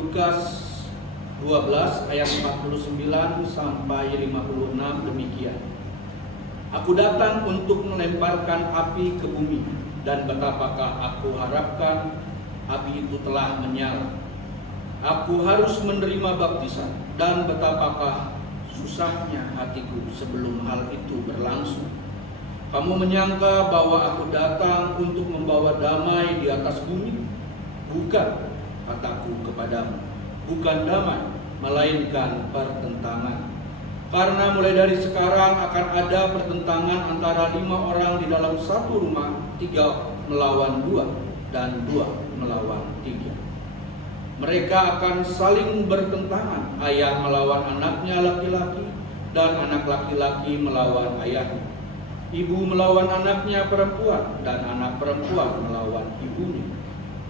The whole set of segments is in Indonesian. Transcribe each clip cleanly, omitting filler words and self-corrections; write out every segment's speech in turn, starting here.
Lukas 12 ayat 49 sampai 56 demikian. Aku datang untuk melemparkan api ke bumi, dan betapakah aku harapkan api itu telah menyala. Aku harus menerima baptisan, dan betapakah susahnya hatiku sebelum hal itu berlangsung. Kamu menyangka bahwa aku datang untuk membawa damai di atas bumi? Bukan, kataku kepadamu, bukan damai, melainkan pertentangan. Karena mulai dari sekarang akan ada pertentangan antara 5 orang di dalam satu rumah, 3 melawan 2, dan 2 melawan 3. Mereka akan saling bertentangan, ayah melawan anaknya laki-laki, dan anak laki-laki melawan ayahnya. Ibu melawan anaknya perempuan, dan anak perempuan melawan ibunya.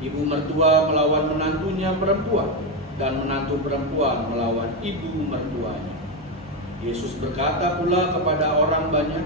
Ibu mertua melawan menantunya perempuan, dan menantu perempuan melawan ibu mertuanya. Yesus berkata pula kepada orang banyak,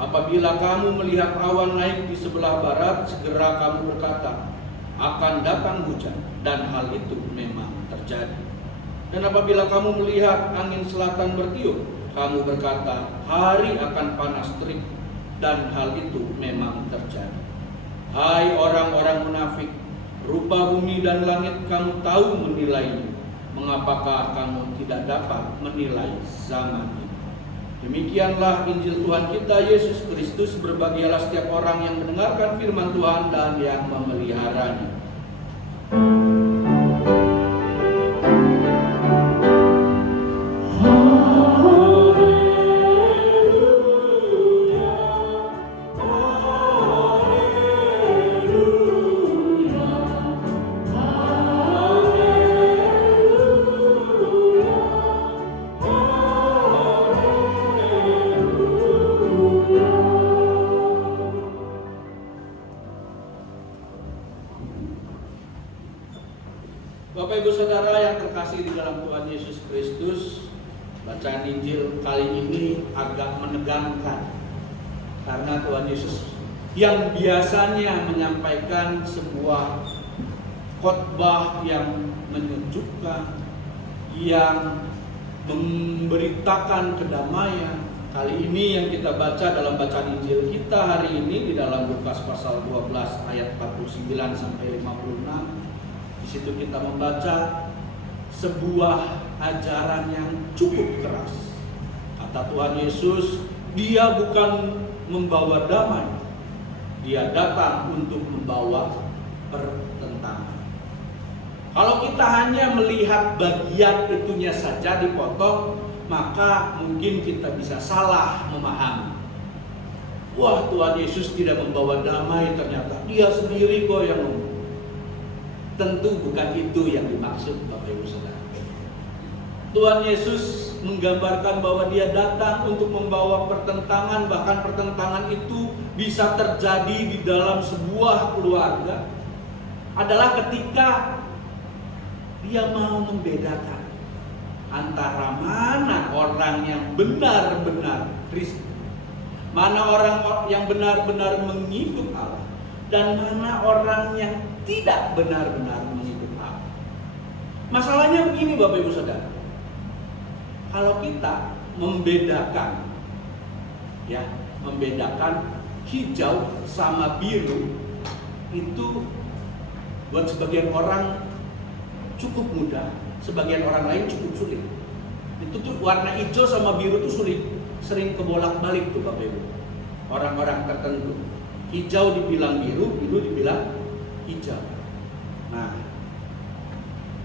apabila kamu melihat awan naik di sebelah barat, segera kamu berkata, akan datang hujan, dan hal itu memang terjadi. Dan apabila kamu melihat angin selatan bertiup, kamu berkata, hari akan panas terik, dan hal itu memang terjadi. Hai orang-orang munafik, rupa bumi dan langit kamu tahu menilainya. Mengapakah kamu tidak dapat menilai zaman ini? Demikianlah Injil Tuhan kita Yesus Kristus. Berbahagialah setiap orang yang mendengarkan firman Tuhan dan yang memeliharanya. Bapak Ibu Saudara yang terkasih di dalam Tuhan Yesus Kristus, bacaan Injil kali ini agak menegangkan karena Tuhan Yesus yang biasanya menyampaikan sebuah khotbah yang menyejukkan, yang memberitakan kedamaian, kali ini yang kita baca dalam bacaan Injil kita hari ini di dalam Lukas pasal 12 ayat 49 sampai 56. Di situ kita membaca sebuah ajaran yang cukup keras. Kata Tuhan Yesus, Dia bukan membawa damai, Dia datang untuk membawa pertentangan. Kalau kita hanya melihat bagian itunya saja dipotong, maka mungkin kita bisa salah memahami. Wah, Tuhan Yesus tidak membawa damai, ternyata Dia sendiri kok yang membawa. Tentu bukan itu yang dimaksud Bapak Ibu Saudara. Tuhan Yesus menggambarkan bahwa Dia datang untuk membawa pertentangan, bahkan pertentangan itu bisa terjadi di dalam sebuah keluarga. Adalah ketika Dia mau membedakan antara mana orang yang benar-benar Kristen, mana orang yang benar-benar mengikut Allah, dan mana orang yang tidak benar-benar mengikut Allah. Masalahnya begini Bapak Ibu Saudara, kalau kita membedakan hijau sama biru, itu buat sebagian orang cukup mudah, sebagian orang lain cukup sulit. Itu tuh warna hijau sama biru tuh sering kebolak-balik tuh Bapak Ibu. Orang-orang tertentu, hijau dibilang biru, biru dibilang hijau. Nah,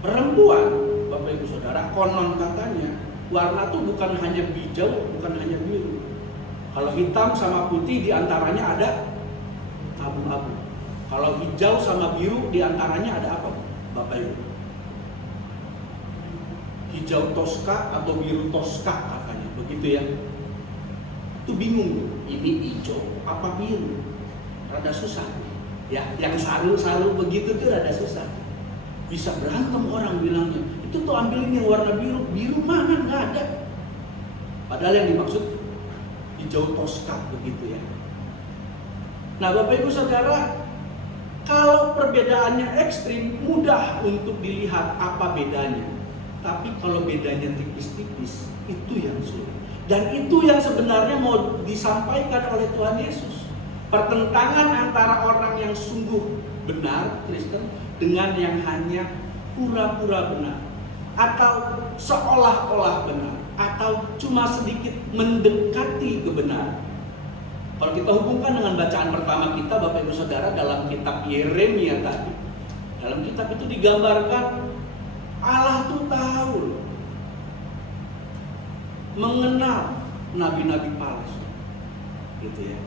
perempuan Bapak Ibu Saudara, konon katanya warna tuh bukan hanya hijau, bukan hanya biru. Kalau hitam sama putih diantaranya ada abu-abu. Kalau hijau sama biru diantaranya ada apa Bapak Ibu? Hijau toska atau biru toska katanya, begitu ya. Itu bingung, ini hijau apa biru? Rada susah. Ya, yang saru-saru begitu tuh rada susah. Bisa berantem orang bilangnya, itu tuh ambil ini warna biru, biru mana nggak ada. Padahal yang dimaksud hijau toska begitu ya. Nah Bapak Ibu Saudara, Kalau perbedaannya ekstrim, mudah untuk dilihat apa bedanya. Tapi kalau bedanya tipis-tipis, itu yang sulit. Dan itu yang sebenarnya mau disampaikan oleh Tuhan Yesus. Pertentangan antara orang yang sungguh benar, Kristen, dengan yang hanya pura-pura benar. Atau seolah-olah benar. Atau cuma sedikit mendekati kebenaran. Kalau kita hubungkan dengan bacaan pertama kita, Bapak Ibu Saudara, dalam kitab Yeremia tadi, dalam kitab itu digambarkan Allah tuh tahu mengenal nabi-nabi palsu, gitu ya.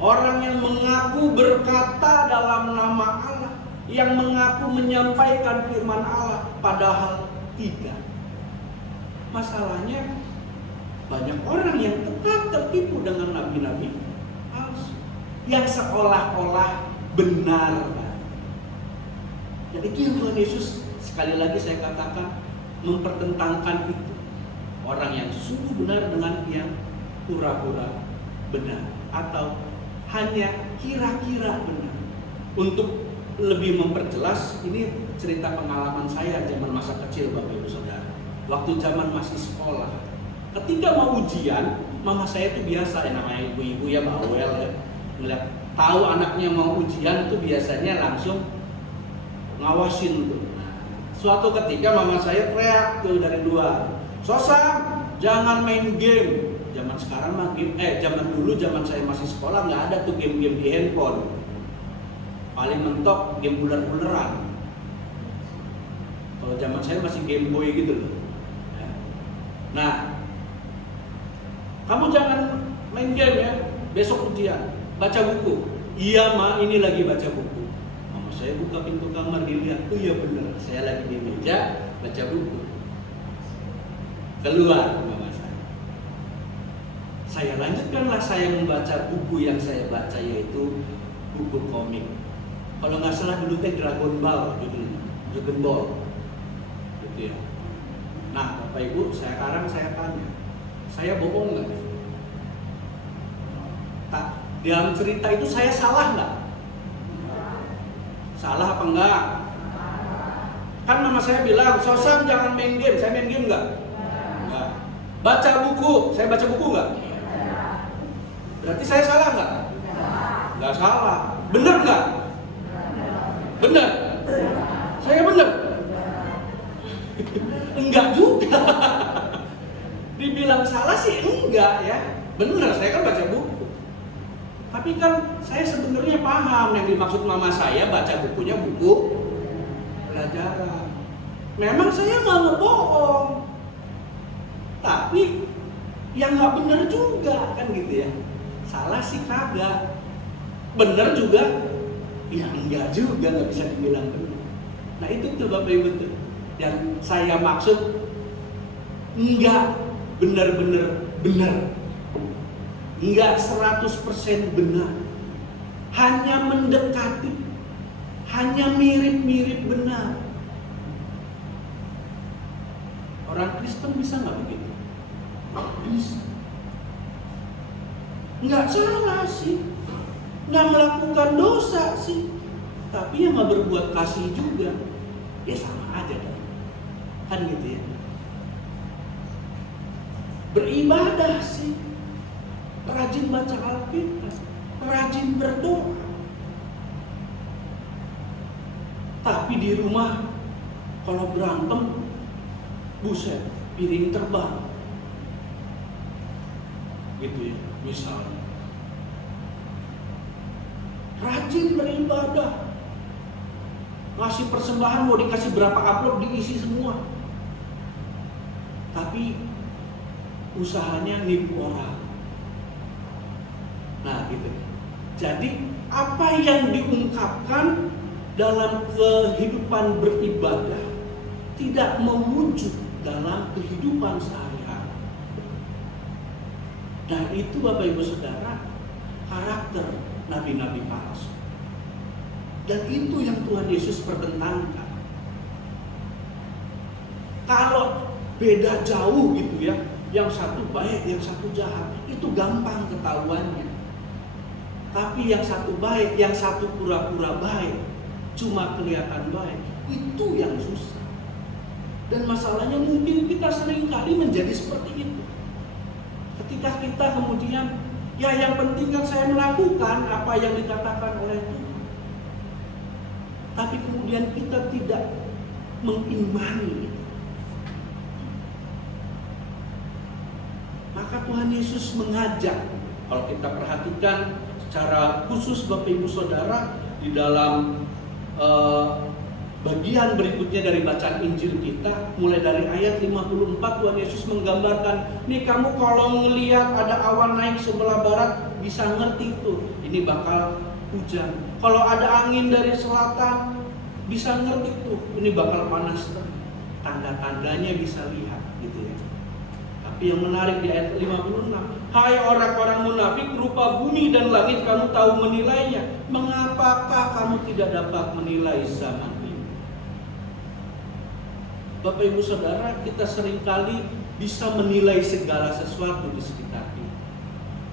Orang yang mengaku berkata dalam nama Allah, yang mengaku menyampaikan firman Allah, padahal tidak. Masalahnya banyak orang yang tetap tertipu dengan nabi-nabi palsu, yang seolah-olah benar. Dan itu yang Tuhan Yesus, sekali lagi saya katakan, mempertentangkan itu. Orang yang sungguh benar dengan yang pura-pura benar, atau hanya kira-kira benar. Untuk lebih memperjelas, ini cerita pengalaman saya zaman masa kecil, Bapak Ibu Saudara. Waktu zaman masih sekolah, ketika mau ujian, mama saya tuh biasa, namanya ibu-ibu ya, bawel ya, ngeliat tahu anaknya mau ujian tuh biasanya langsung ngawasin tuh. Nah, suatu ketika mama saya teriak tuh dari luar, "Sosam, jangan main game." Zaman sekarang mah game, zaman dulu zaman saya masih sekolah nggak ada tuh game-game di handphone. Paling mentok game ular-ularan. Kalau zaman saya masih Game Boy gitu loh. Nah, kamu jangan main game ya, besok ujian, baca buku. Iya ma, ini lagi baca buku. Mama saya buka pintu kamar, dilihat, oh iya benar, saya lagi di meja baca buku. Keluar mama saya. Saya lanjutkanlah saya membaca buku yang saya baca, yaitu buku komik. Kalau nggak salah dulu teh Dragon Ball judulnya, Dragon Ball, gitu ya. Nah, Bapak Ibu, sekarang saya tanya, saya bohong nggak? Dalam cerita itu saya salah nggak? Salah apa enggak? Kan mama saya bilang, "Sosam jangan main game." Saya main game nggak? Nggak. Baca buku, saya baca buku nggak? Berarti saya salah nggak? Nggak salah. Bener nggak? Bener. Saya bener. Enggak juga. Dibilang salah sih enggak ya. Bener, saya kan baca buku. Tapi kan saya sebenarnya paham yang dimaksud mama saya baca bukunya buku pelajaran. Memang saya nggak ngebohong. Tapi yang nggak bener juga kan gitu ya. Salah sih kagak. Bener juga. Ya enggak juga, nggak bisa dibilang benar. Nah itu tuh Bapak Ibu tuh yang saya maksud, enggak benar-benar benar, enggak 100% benar, hanya mendekati, hanya mirip-mirip benar. Orang Kristen bisa nggak begitu? Bisa. Nggak salah sih, nggak melakukan dosa sih, tapi yang nggak berbuat kasih juga, ya sama aja dong, kan gitu ya. Beribadah sih, rajin baca Alkitab, rajin berdoa, tapi di rumah kalau berantem, buset, piring terbang, gitu ya, misalnya. Rajin beribadah, ngasih persembahan mau dikasih berapa amplop diisi semua, tapi usahanya nipu orang. Nah gitu. Jadi apa yang diungkapkan dalam kehidupan beribadah tidak mewujud dalam kehidupan sehari-hari. Nah itu Bapak Ibu Saudara, karakter nabi-nabi palsu. Dan itu yang Tuhan Yesus pertentangkan. Kalau beda jauh gitu ya, yang satu baik, yang satu jahat, itu gampang ketahuannya. Tapi yang satu baik, yang satu pura-pura baik, cuma kelihatan baik, itu yang susah. Dan masalahnya mungkin kita seringkali menjadi seperti itu. Ketika kita kemudian, ya yang penting kan saya melakukan apa yang dikatakan oleh Tuhan. Tapi kemudian kita tidak mengimani itu. Maka Tuhan Yesus mengajak, kalau kita perhatikan secara khusus Bapak Ibu Saudara, di dalam bagian berikutnya dari bacaan Injil kita, mulai dari ayat 54, Tuhan Yesus menggambarkan, nih kamu kalau ngelihat ada awan naik sebelah barat, bisa ngerti itu, ini bakal hujan. Kalau ada angin dari selatan, bisa ngerti tuh, ini bakal panas. Tanda-tandanya bisa lihat, gitu ya. Tapi yang menarik di ayat 56, hai orang-orang munafik, rupa bumi dan langit kamu tahu menilainya, mengapakah kamu tidak dapat menilai zaman ini? Bapak Ibu Saudara, kita seringkali bisa menilai segala sesuatu di sekitar kita.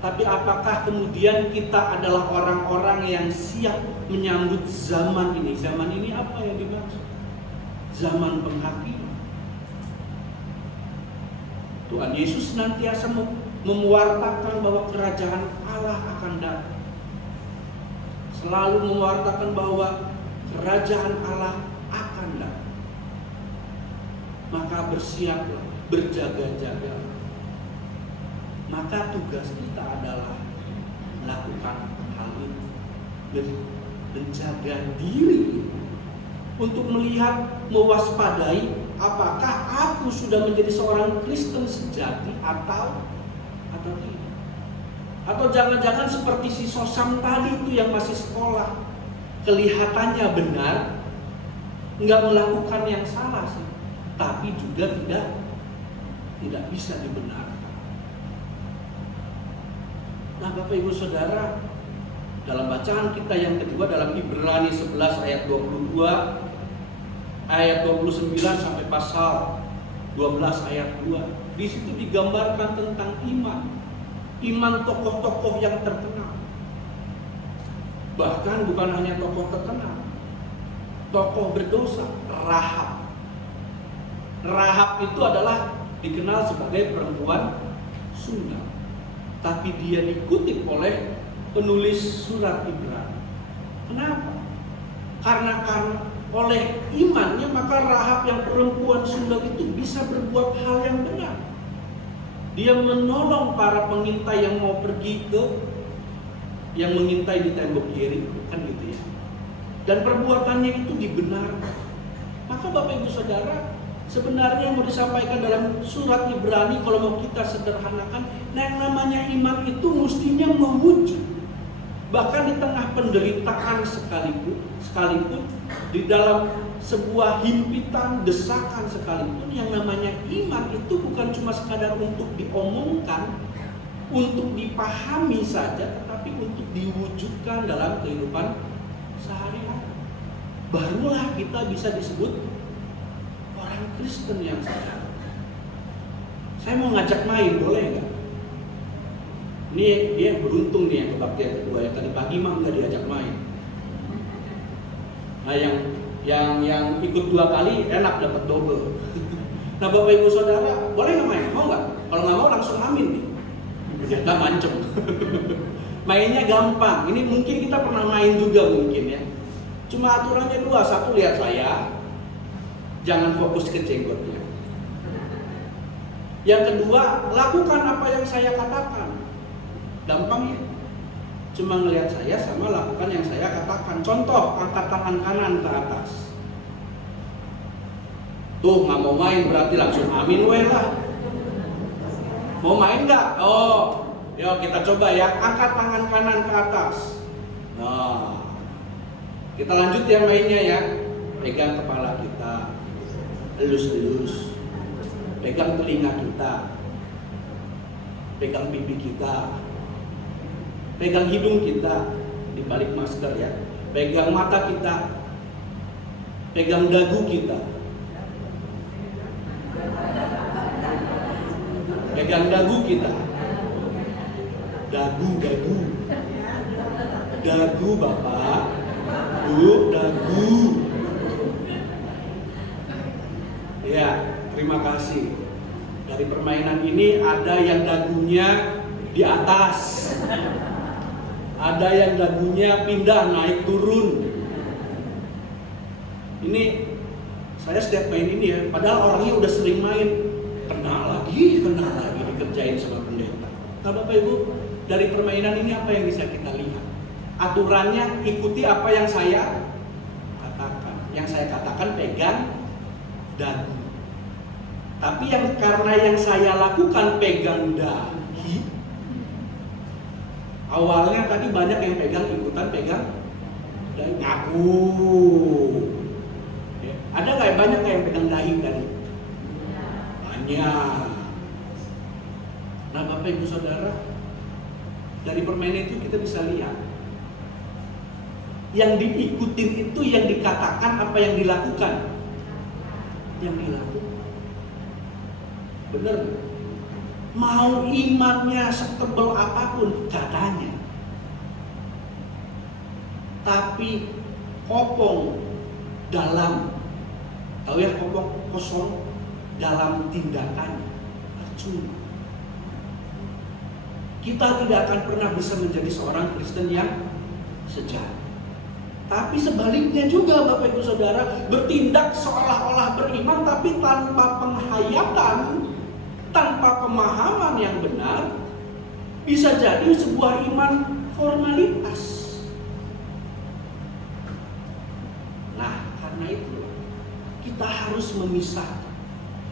Tapi apakah kemudian kita adalah orang-orang yang siap menyambut zaman ini? Zaman ini apa yang dimaksud? Zaman penghakiman. Tuhan Yesus senantiasa mewartakan bahwa kerajaan Allah akan datang. Selalu mewartakan bahwa kerajaan Allah akan datang. Maka bersiaplah, berjaga-jaga. Maka tugas kita adalah melakukan hal ini, menjaga diri untuk melihat, mewaspadai apakah aku sudah menjadi seorang Kristen sejati atau tidak. Atau jangan-jangan seperti si Sosam tadi itu yang masih sekolah, kelihatannya benar, nggak melakukan yang salah sih, tapi juga tidak bisa dibenarkan. Nah Bapak Ibu Saudara, dalam bacaan kita yang kedua dalam Ibrani 11 ayat 22, ayat 29 sampai pasal 12 ayat 2, di situ digambarkan tentang iman tokoh-tokoh yang terkenal. Bahkan bukan hanya tokoh terkenal, tokoh berdosa, Rahab itu adalah dikenal sebagai perempuan Sunda. Tapi dia dikutip oleh penulis surat Ibrani. Kenapa? Karena oleh imannya maka Rahab yang perempuan Sunda itu bisa berbuat hal yang benar. Dia menolong para pengintai yang mau pergi yang mengintai di tembok Yeriko, kan gitu ya. Dan perbuatannya itu dibenarkan. Maka Bapak Ibu Saudara, sebenarnya yang mau disampaikan dalam surat Ibrani, kalau mau kita sederhanakan, yang namanya iman itu mestinya mewujud. Bahkan di tengah penderitaan sekalipun, di dalam sebuah himpitan, desakan sekalipun, yang namanya iman itu bukan cuma sekadar untuk diomongkan, untuk dipahami saja, tetapi untuk diwujudkan dalam kehidupan sehari-hari. Barulah kita bisa disebut orang Kristen yang sehat. Saya mau ngajak main, boleh nggak? Ini dia beruntung nih yang kebaktian kedua, yang tadi pagi mah nggak diajak main. Nah yang ikut 2 kali enak dapat double. Nah Bapak Ibu Saudara, boleh nggak main? Mau nggak? Kalau nggak mau langsung amin nih. Ternyata mancem. Mainnya gampang. Ini mungkin kita pernah main juga mungkin ya. Cuma aturannya 2, 1 lihat saya, jangan fokus ke jenggotnya. Yang kedua, lakukan apa yang saya katakan. Gampang ya. Cuma ngelihat saya sama lakukan yang saya katakan. Contoh, angkat tangan kanan ke atas. Tuh nggak mau main berarti langsung amin weh lah. Mau main nggak? Oh, yuk kita coba ya. Angkat tangan kanan ke atas. Nah, kita lanjut ya mainnya ya. Pegang kepala kita, elus-elus. Pegang telinga kita, pegang pipi kita, pegang hidung kita di balik masker ya, pegang mata kita, pegang dagu kita, pegang dagu kita, dagu, Dagu Bapak, Bu, dagu. Ya, terima kasih. Dari permainan ini ada yang dagunya di atas, ada yang dagunya pindah naik turun. Ini saya setiap main ini ya, padahal orangnya udah sering main, kena lagi dikerjain sama pendeta. Nah Bapak Ibu, dari permainan ini apa yang bisa kita lihat? Aturannya ikuti apa yang saya katakan. Yang saya katakan pegang dagu. Tapi karena yang saya lakukan pegang dahi. Awalnya tadi banyak yang ikutan pegang dahi, ngaku. Ya. Ada nggak banyak yang pegang dahi tadi? Banyak. Nah Bapak Ibu Saudara, dari permainan itu kita bisa lihat yang diikutin itu yang dikatakan apa yang dilakukan. Yang dilakukan. Bener. Mau imannya setebal apapun katanya, tapi kopong dalam, tahu ya, kopong kosong dalam tindakan percuma. Kita tidak akan pernah bisa menjadi seorang Kristen yang sejati. Tapi sebaliknya juga Bapak Ibu Saudara, bertindak seolah-olah beriman tapi tanpa penghayatan, tanpa pemahaman yang benar, bisa jadi sebuah iman formalitas. Nah, karena itu kita harus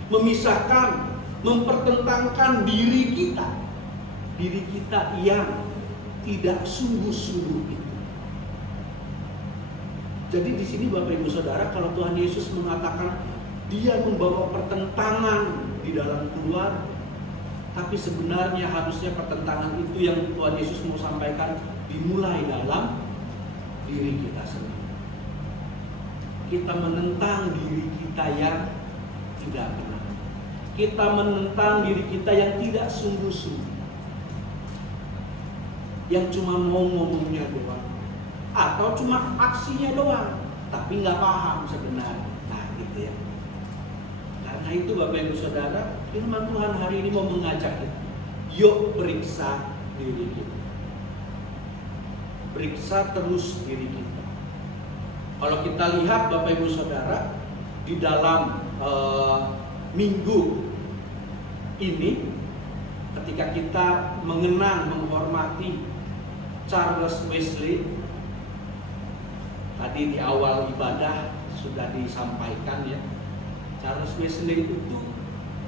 memisahkan, mempertentangkan diri kita yang tidak sungguh-sungguh itu. Jadi di sini Bapak Ibu Saudara, kalau Tuhan Yesus mengatakan Dia membawa pertentangan di dalam keluarga, tapi sebenarnya harusnya pertentangan itu yang Tuhan Yesus mau sampaikan dimulai dalam diri kita sendiri. Kita menentang diri kita yang tidak benar. Kita menentang diri kita yang tidak sungguh-sungguh, yang cuma mau ngomongnya doang, atau cuma aksinya doang, tapi nggak paham sebenarnya. Nah, gitu ya. Karena itu Bapak Ibu Saudara, firman Tuhan hari ini mau mengajak kita, yuk periksa diri kita. Periksa terus diri kita. Kalau kita lihat Bapak Ibu Saudara, di dalam minggu ini, ketika kita mengenang, menghormati Charles Wesley, tadi di awal ibadah sudah disampaikan ya, Charles Wesley itu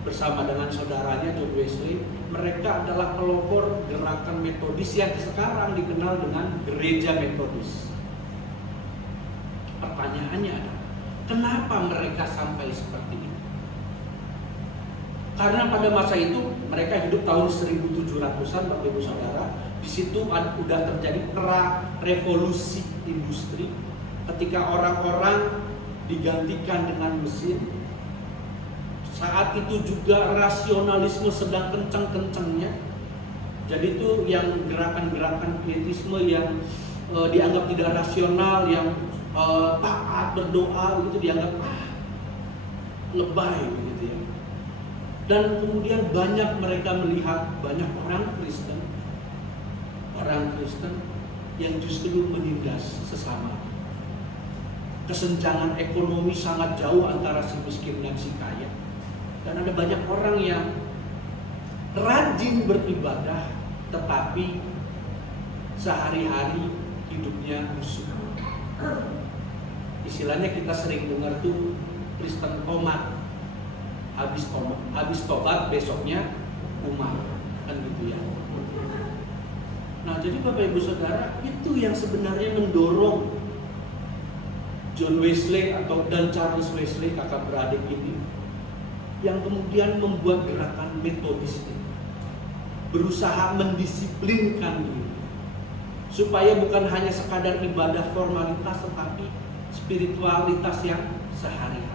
bersama dengan saudaranya John Wesley, mereka adalah pelopor gerakan Metodis yang sekarang dikenal dengan Gereja Metodis. Pertanyaannya adalah, kenapa mereka sampai seperti itu? Karena pada masa itu mereka hidup tahun 1700-an Bapak Ibu Saudara. Di situ udah terjadi revolusi industri, ketika orang-orang digantikan dengan mesin. Saat itu juga rasionalisme sedang kencang-kencangnya. Jadi itu yang gerakan-gerakan pietisme yang dianggap tidak rasional, yang taat berdoa itu dianggap lebay gitu ya. Dan kemudian banyak mereka melihat banyak orang Kristen yang justru menindas sesama. Kesenjangan ekonomi sangat jauh antara si miskin dan si kaya. Dan ada banyak orang yang rajin beribadah, tetapi sehari-hari hidupnya musuh. Istilahnya kita sering dengar tuh Kristen tomat. Habis tobat besoknya kumat, kan gitu ya. Nah, jadi Bapak Ibu Saudara, itu yang sebenarnya mendorong John Wesley dan Charles Wesley, kakak beradik ini, yang kemudian membuat gerakan Metodis ini, berusaha mendisiplinkan diri supaya bukan hanya sekadar ibadah formalitas, tetapi spiritualitas yang sehari-hari.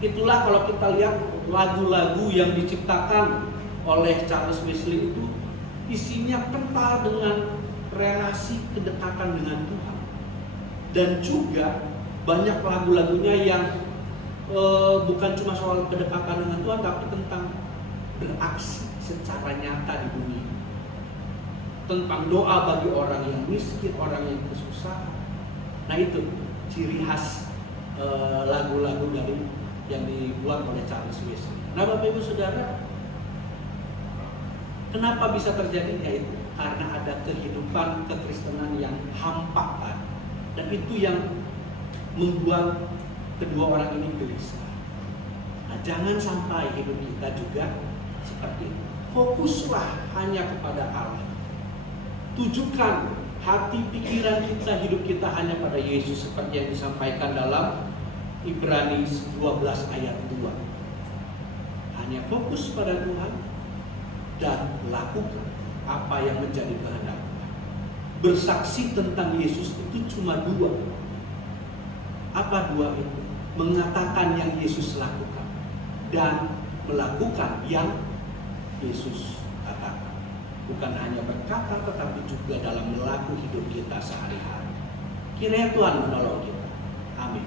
Itulah kalau kita lihat lagu-lagu yang diciptakan oleh Charles Wesley itu isinya kental dengan relasi kedekatan dengan Tuhan. Dan juga banyak lagu-lagunya yang bukan cuma soal kedekatan dengan Tuhan, tapi tentang beraksi secara nyata di dunia. Tentang doa bagi orang yang miskin, orang yang kesusahan. Nah itu ciri khas lagu-lagu dari yang dibuat oleh Charles Wesley. Nah Bapak Ibu Saudara, kenapa bisa terjadi itu? Karena ada kehidupan kekristenan yang hampa tadi. Dan itu yang membuat kedua orang ini gelisah. Nah, jangan sampai hidup kita juga seperti itu. Fokuslah hanya kepada Allah. Tujukan hati pikiran kita, hidup kita hanya pada Yesus, seperti yang disampaikan dalam Ibrani 12 ayat 2. Hanya fokus pada Tuhan dan lakukan apa yang menjadi kehendak Tuhan. Bersaksi tentang Yesus itu cuma dua. Apa dua itu? Mengatakan yang Yesus lakukan dan melakukan yang Yesus katakan. Bukan hanya berkata, tetapi juga dalam melaku hidup kita sehari-hari. Kiranya Tuhan menolong kita. Amin.